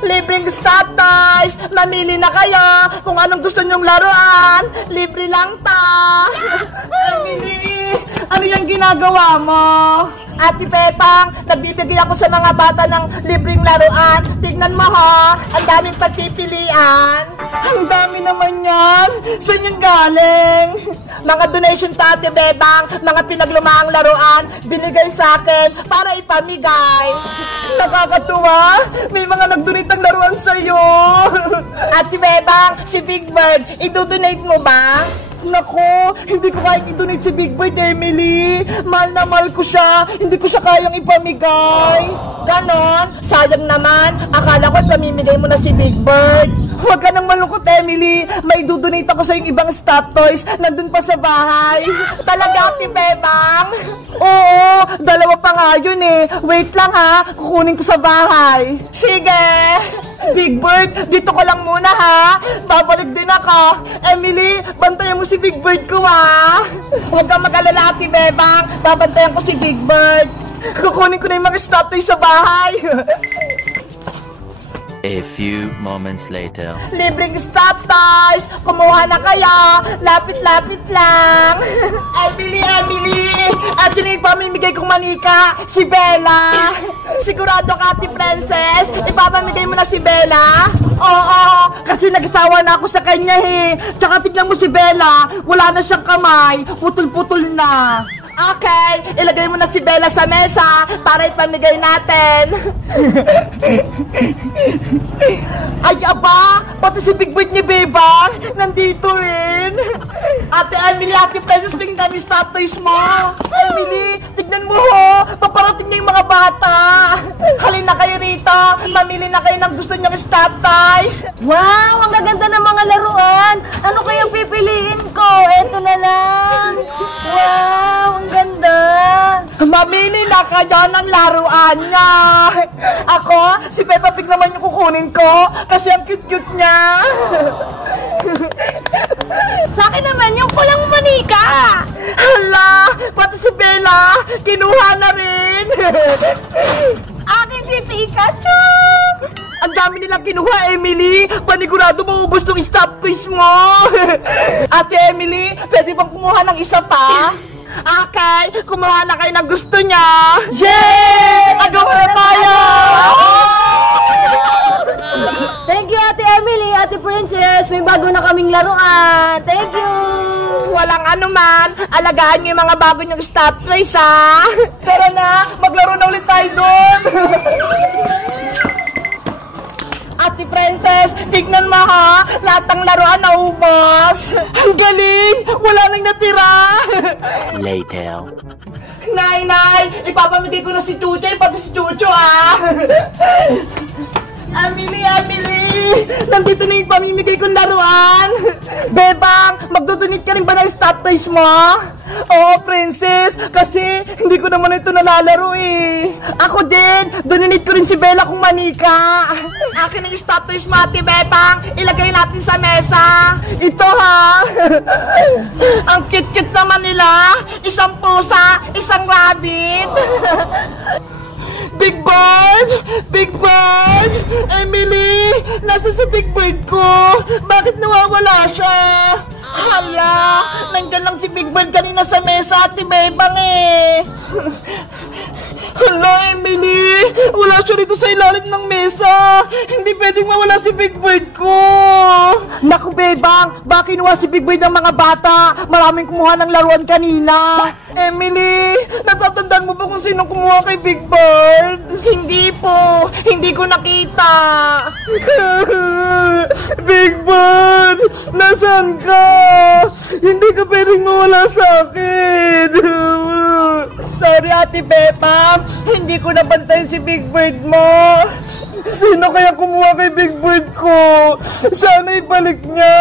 Libreng stop toys! Mamili na kayo kung anong gusto nyong laruan. Libre lang ta. Emily, ano yung ginagawa mo? Ate Pepang, nagbibigay ako sa mga bata ng libreng laruan. Tignan mo ha, ang daming pagpipilian. Ang dami naman yan. Saan yung galing? Mga donation ta, Ate Bebang, mga pinaglumaang laruan, binigay sa akin para ipamigay. Nakakatuwa, may mga nag-donate ng laruan sa'yo. Ate Bebang, si Big Bird, idodonate mo ba? Naku, hindi ko kayang i-donate si Big Bird, Emily. Mahal na mahal ko siya, hindi ko siya kayang ipamigay. Ganon, sayang naman, akala ko pamimigay mo na si Big Bird. Huwag ka nang malungkot, Emily. May idodonate ako sa yung ibang stop toys, nandun pa sa bahay. Talaga, Ate Bebang? Oo, dalawa pa nga yun eh. Wait lang ha, kukunin ko sa bahay. Sige. Big Bird, dito ko lang muna ha. Babalik din ako. Emily, bantayan mo si Big Bird ko ha. Huwag kang mag-alala, Ate Bebang. Babantayan ko si Big Bird. Kukunin ko na yung mga stop toys sa bahay. A few moments later. Libreng stop toys! Kumuha na kayo! Lapit-lapit lang! Emily! At yun yung pamimigay kong manika, si Bella! Sigurado ka, Ate Princess? Ipapamigay mo na si Bella? Oo! Kasi nagsawa na ako sa kanya eh! Tsaka tignan mo si Bella! Wala na siyang kamay! Putol-putol na! Okay, ilagay mo na si Bella sa mesa para ipamigay natin. Ay, aba, pati si Big Bird ni Beba nandito rin. Ate Emily, Ate Princess, bigyan kami stop toys mo. Emily, tignan mo ho, paparating niya yung mga bata. Halina kayo rito, mamili na kayo ng gusto niyong stop toys. Wow, ang gaganda ng mga laruan. Ano kayang pipiliin ko? Eto na lang. Wow, ang ganda. Mamili na kayo ng laruan niya. Ako, si Peppa Pig naman yung kukunin ko kasi ang cute-cute niya. Sa akin naman yung kulang manika. Hala, pati si Bella, kinuha na rin. Akin si Pikachu. Ang dami nilang kinuha, Emily. Panigurado maubos tong stop toys mo. Ate Emily, pwede bang kumuha ng isa pa? Okay, kumuha na kayo ng gusto niya. Yay! Agaw na tayo! Thank you, Ate Emily, Ate Princess. May bago na kaming laruan. Thank you. Walang anuman. Alagaan niyo yung mga bago niyong stop toys, ha? Tara na, maglaro na ulit tayo doon. Ate Princess, tignan mo ha, lahat ng laruan naubos. Ang galing, wala nang natira. Later. Nay, ipapamigay ko na si Chuchoy, pati si Chucho ah. Emily, nandito na yung pamimigay kong laruan. Bebang, magdodonate ka rin ba ng stop toys mo? Oo, Princess, kasi hindi ko naman ito nalalaro eh. Ako din, donate ko rin si Bella kung manika. Akin ang stop toys mo, Ate Bebang. Ilagay natin sa mesa. Ito ha. Ang cute-cute naman nila. Isang pusa, isang rabbit. Big Bird! Big Bird! Emily! Nasa si Big Bird ko? Bakit nawawala siya? Hala! Nandyan lang si Big Bird kanina sa mesa, Ate Bebang eh! Hala, Emily! Wala siya rito sa ilalim ng mesa! Hindi pwedeng mawala si Big Bird ko! Naku, Bebang! Baka kinuha si Big Bird ng mga bata? Maraming kumuha ng laruan kanina! Emily! Natatandaan mo ba kung sino kumuha kay Big Bird? Hindi po! Hindi ko nakita! Big Bird! Nasaan ka? Hindi ka pwedeng mawala sa akin! Sorry, Ate Peppa! Hindi ko nabantayan si Big Bird mo! Sino kaya kumuha kay Big Bird ko? Sana ibalik niya!